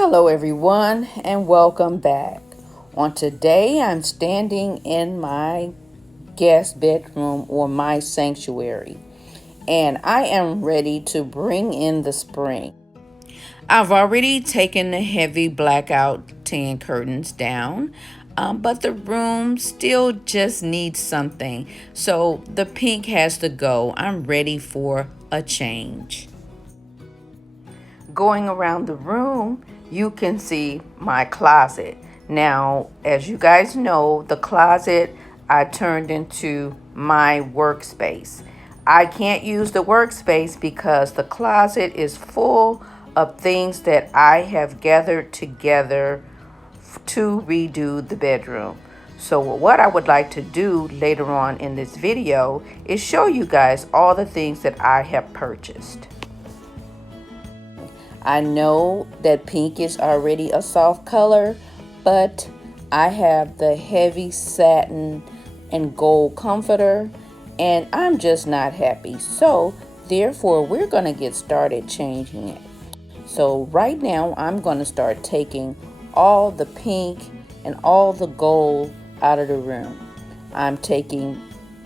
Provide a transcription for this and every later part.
Hello everyone and welcome back. On today I'm standing in my guest bedroom or my sanctuary and I am ready to bring in the spring. I've already taken the heavy blackout tan curtains down, but the room still just needs something. So the pink has to go. I'm ready for a change. Going around the room, you can see my closet. Now, as you guys know, the closet I turned into my workspace. I can't use the workspace because the closet is full of things that I have gathered together to redo the bedroom. So what I would like to do later on in this video is show you guys all the things that I have purchased. I know that pink is already a soft color, but I have the heavy satin and gold comforter, and I'm just not happy. So therefore, we're going to get started changing it. So right now, I'm going to start taking all the pink and all the gold out of the room. I'm taking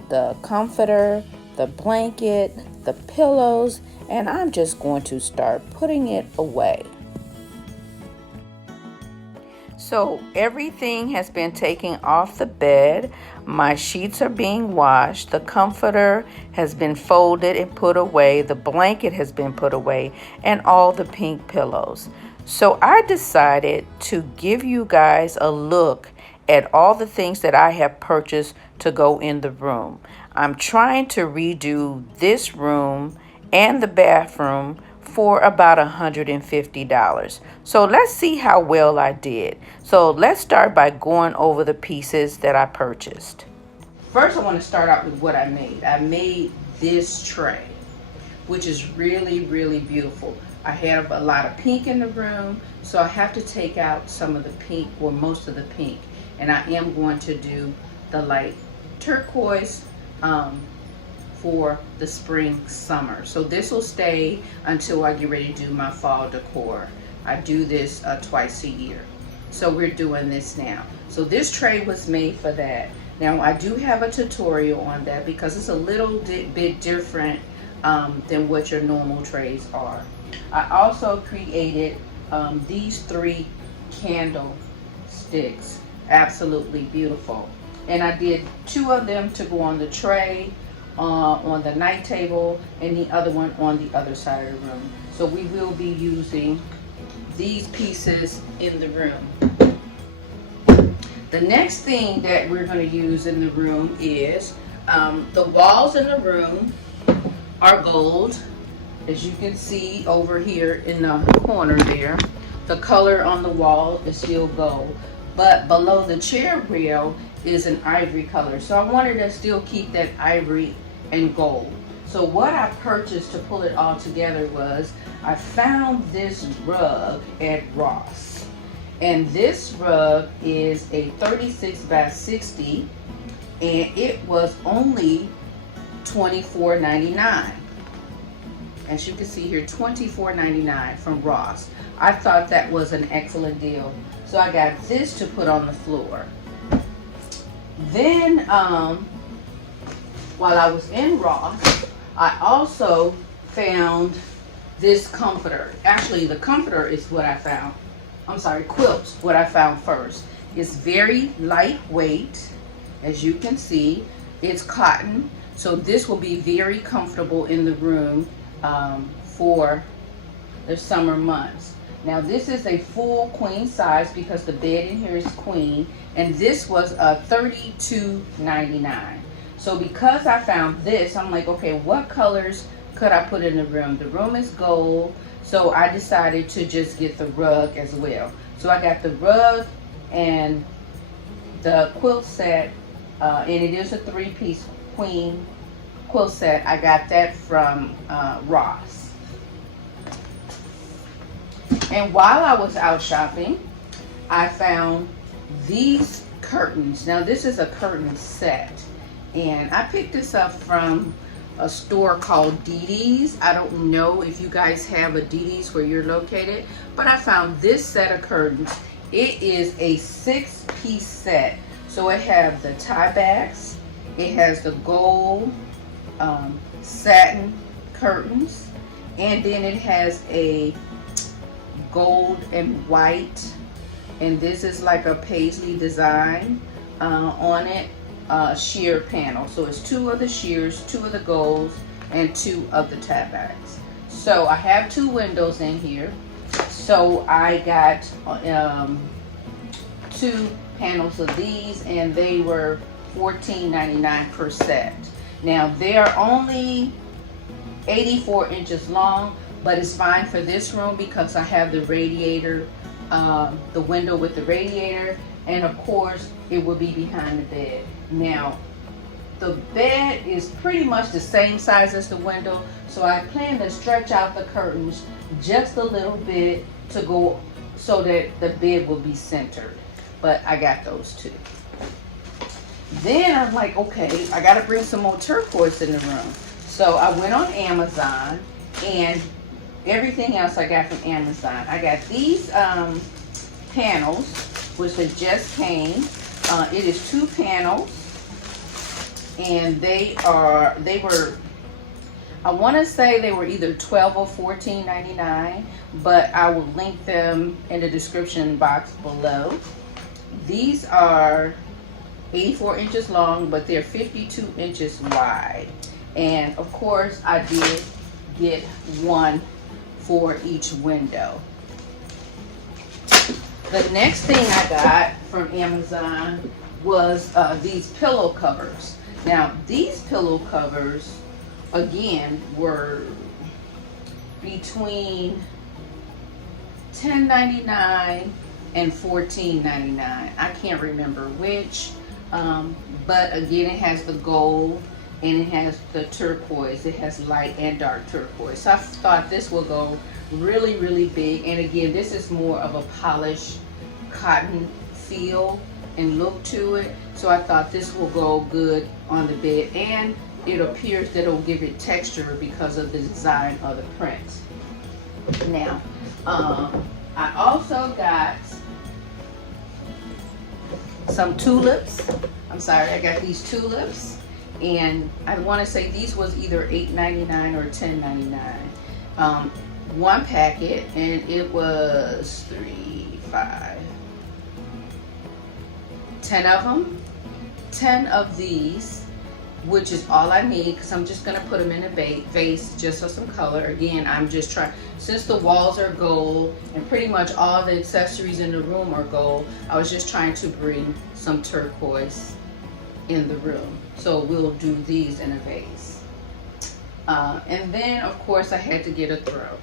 the comforter, the blanket, the pillows, and I'm just going to start putting it away. So everything has been taken off the bed. My sheets are being washed. The comforter has been folded and put away. The blanket has been put away, and all the pink pillows. So I decided to give you guys a look at all the things that I have purchased to go in the room. I'm trying to redo this room and the bathroom for about $150. So let's see how well I did. So let's start by going over the pieces that I purchased. First, I want to start out with what I made. I made this tray, which is really, really beautiful. I have a lot of pink in the room, so I have to take out some of the pink, or most of the pink. And I am going to do the light turquoise for the spring summer. So this will stay until I get ready to do my fall decor. I do this twice a year. So we're doing this now. So this tray was made for that. Now I do have a tutorial on that because it's a little bit different than what your normal trays are. I also created these 3 candle sticks. Absolutely beautiful. And I did 2 of them to go on the tray, on the night table, and the other one on the other side of the room. So we will be using these pieces in the room. The next thing that we're going to use in the room is the walls in the room are gold, as you can see over here in the corner there. The color on the wall is still gold, but below the chair rail is an ivory color. So I wanted to still keep that ivory and gold. So what I purchased to pull it all together was I found this rug at Ross. And this rug is a 36 by 60, and it was only $24.99. As you can see here, $24.99 from Ross. I thought that was an excellent deal. So I got this to put on the floor. Then, while I was in Ross, I also found this comforter. Actually, the comforter is what I found. I'm sorry, Quilt, what I found first. It's very lightweight, as you can see. It's cotton, so this will be very comfortable in the room for the summer months. Now this is a full queen size because the bed in here is queen, and this was $32.99. So because I found this, I'm like, okay, what colors could I put in the room? The room is gold, so I decided to just get the rug as well. So I got the rug and the quilt set, and it is a 3-piece queen quilt set. I got that from Ross. And while I was out shopping, I found these curtains. Now this is a curtain set, and I picked this up from a store called Dee Dee's. I don't know if you guys have a Dee Dee's where you're located, but I found this set of curtains. It is a 6-piece set. So it has the tie backs, it has the gold satin curtains, and then it has a gold and white, and this is like a paisley design on it, sheer panel. So it's 2 of the sheers, 2 of the golds, and 2 of the tie backs. So I have 2 windows in here. So I got 2 panels of these, and they were $14.99 per set. Now they're only 84 inches long, but it's fine for this room because I have the radiator, the window with the radiator, and of course it will be behind the bed. Now the bed is pretty much the same size as the window, so I plan to stretch out the curtains just a little bit to go so that the bed will be centered. But I got those 2. Then I'm like, okay, I gotta bring some more turquoise in the room. So I went on Amazon, and everything else I got from Amazon. I got these panels, which they just came. It is 2 panels, and they were, I want to say they were either $12 or $14.99, but I will link them in the description box below. These are 84 inches long, but they're 52 inches wide. And of course, I did get 1 for each window. The next thing I got from Amazon was these pillow covers. Now, these pillow covers, again, were between $10.99 and $14.99. I can't remember which, but again, it has the gold and it has the turquoise. It has light and dark turquoise. So I thought this will go really, really big. And again, this is more of a polished cotton feel and look to it. So I thought this will go good on the bed, and it appears that it will give it texture because of the design of the print. Now, I also got some tulips. I'm sorry, I got these tulips, and I want to say these was either $8.99 or $10.99. 1 packet, and it was 3, 5, 10 of them. 10 of these, which is all I need, because I'm just going to put them in a vase just for some color. Again, I'm just trying, since the walls are gold and pretty much all the accessories in the room are gold, I was just trying to bring some turquoise in the room. So we'll do these in a vase. And then, of course, I had to get a throw.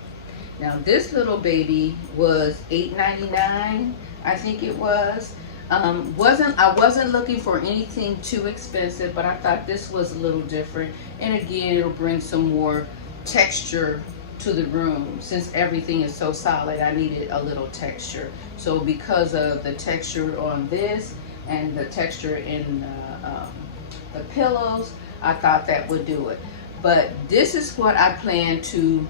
Now, this little baby was $8.99, I think it was. I wasn't looking for anything too expensive, but I thought this was a little different. And again, it'll bring some more texture to the room. Since everything is so solid, I needed a little texture. So because of the texture on this and the texture in the pillows, I thought that would do it. But this is what I plan to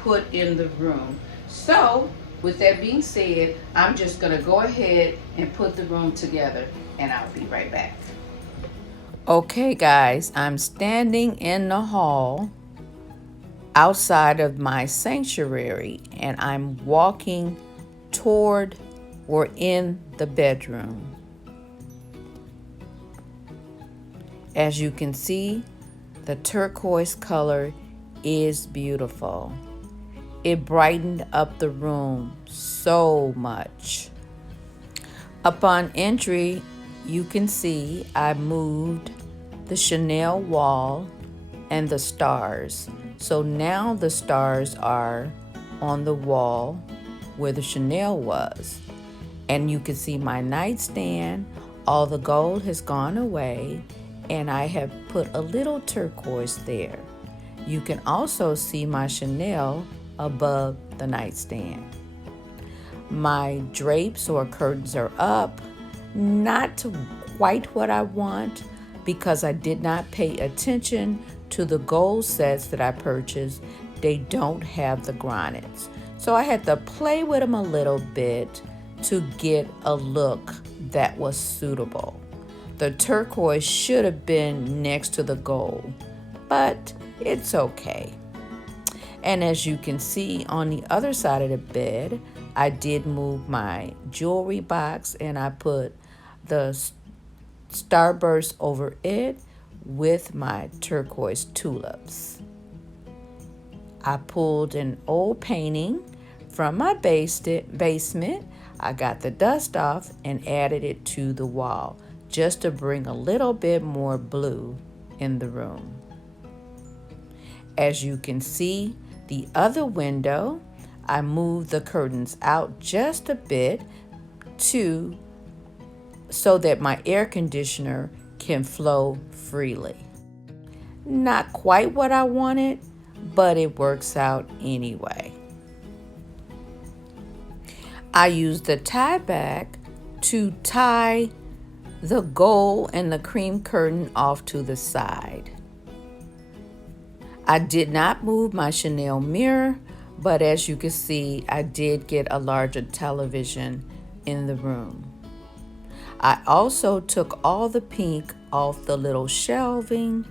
put in the room. So with that being said, I'm just going to go ahead and put the room together, and I'll be right back. Okay guys, I'm standing in the hall outside of my sanctuary, and I'm walking toward or in the bedroom. As you can see, the turquoise color is beautiful. It brightened up the room so much. Upon entry, you can see I moved the Chanel wall and the stars. So now the stars are on the wall where the Chanel was. And you can see my nightstand. All the gold has gone away, and I have put a little turquoise there. You can also see my Chanel above the nightstand. My drapes or curtains are up, not quite what I want, because I did not pay attention to the gold sets that I purchased, they don't have the grommets. So I had to play with them a little bit to get a look that was suitable. The turquoise should have been next to the gold, but it's okay. And as you can see on the other side of the bed, I did move my jewelry box and I put the starburst over it with my turquoise tulips. I pulled an old painting from my basement. I got the dust off and added it to the wall just to bring a little bit more blue in the room. As you can see, the other window, I moved the curtains out just a bit so that my air conditioner can flow freely. Not quite what I wanted, but it works out anyway. I used the tie back to tie the gold and the cream curtain off to the side. I did not move my Chanel mirror, but as you can see, I did get a larger television in the room. I also took all the pink off the little shelving,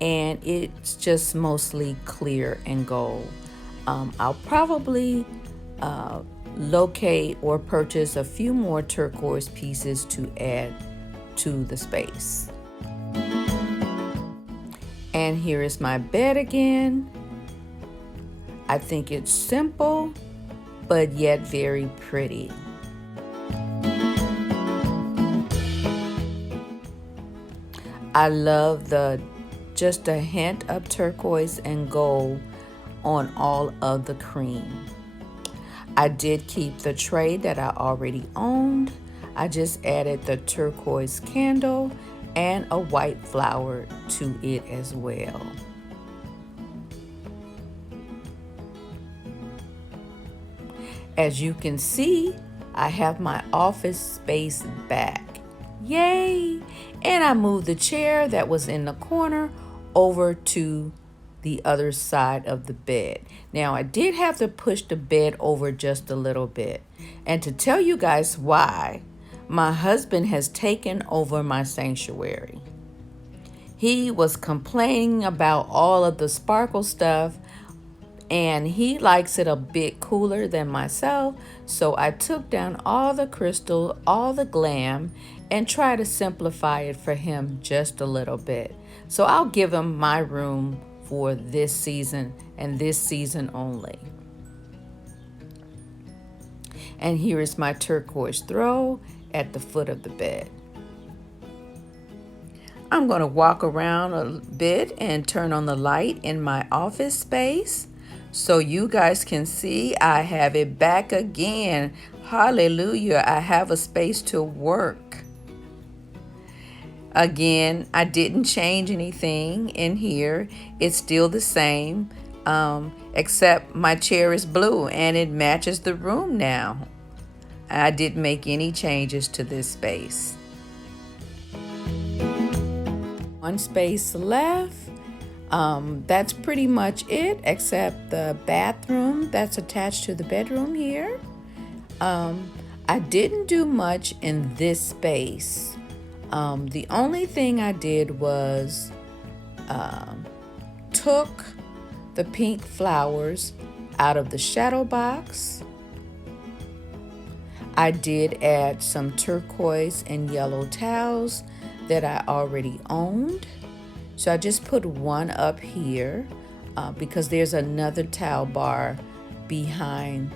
and it's just mostly clear and gold. I'll probably locate or purchase a few more turquoise pieces to add to the space. And here is my bed again. I think it's simple, but yet very pretty. I love just a hint of turquoise and gold on all of the cream. I did keep the tray that I already owned. I just added the turquoise candle and a white flower to it as well. As you can see, I have my office space back. Yay! And I moved the chair that was in the corner over to the other side of the bed. Now, I did have to push the bed over just a little bit. And to tell you guys why, my husband has taken over my sanctuary. He was complaining about all of the sparkle stuff, and he likes it a bit cooler than myself, so I took down all the crystal, all the glam, and try to simplify it for him just a little bit. So I'll give him my room for this season and this season only. And here is my turquoise throw at the foot of the bed. I'm going to walk around a bit and turn on the light in my office space so you guys can see I have it back again. Hallelujah, I have a space to work. Again, I didn't change anything in here. It's still the same, except my chair is blue and it matches the room now. I didn't make any changes to this space. One space left. That's pretty much it, except the bathroom that's attached to the bedroom here. I didn't do much in this space. The only thing I did was took the pink flowers out of the shadow box. I did add some turquoise and yellow towels that I already owned. So I just put one up here because there's another towel bar behind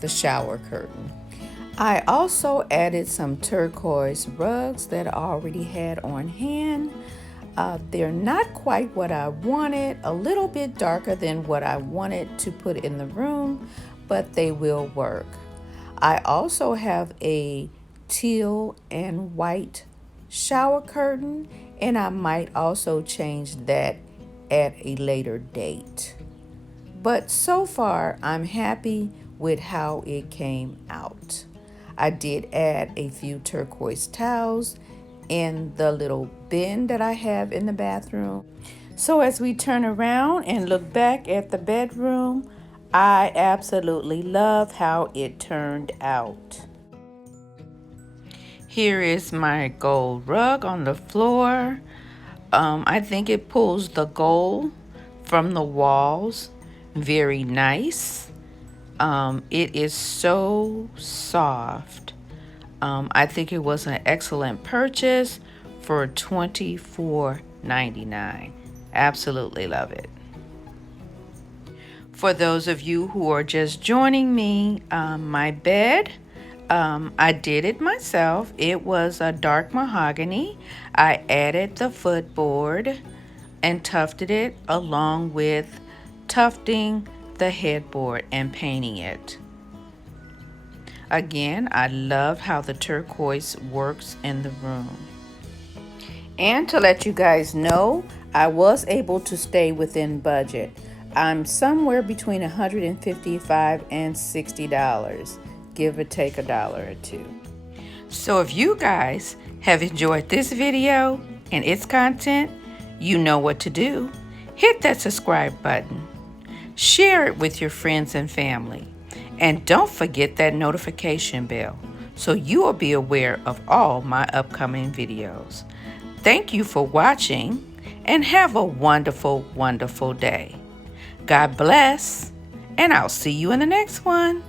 the shower curtain. I also added some turquoise rugs that I already had on hand. They're not quite what I wanted, a little bit darker than what I wanted to put in the room, but they will work. I also have a teal and white shower curtain, and I might also change that at a later date. But so far, I'm happy with how it came out. I did add a few turquoise towels in the little bin that I have in the bathroom. So as we turn around and look back at the bedroom, I absolutely love how it turned out. Here is my gold rug on the floor. I think it pulls the gold from the walls. Very nice. It is so soft. I think it was an excellent purchase for $24.99. Absolutely love it. For those of you who are just joining me, my bed, I did it myself. It was a dark mahogany. I added the footboard and tufted it along with tufting the headboard and painting it. Again, I love how the turquoise works in the room. And to let you guys know, I was able to stay within budget. I'm somewhere between $155 and $60, give or take a dollar or two. So if you guys have enjoyed this video and its content, you know what to do. Hit that subscribe button. Share it with your friends and family. And don't forget that notification bell so you will be aware of all my upcoming videos. Thank you for watching and have a wonderful, wonderful day. God bless, and I'll see you in the next one.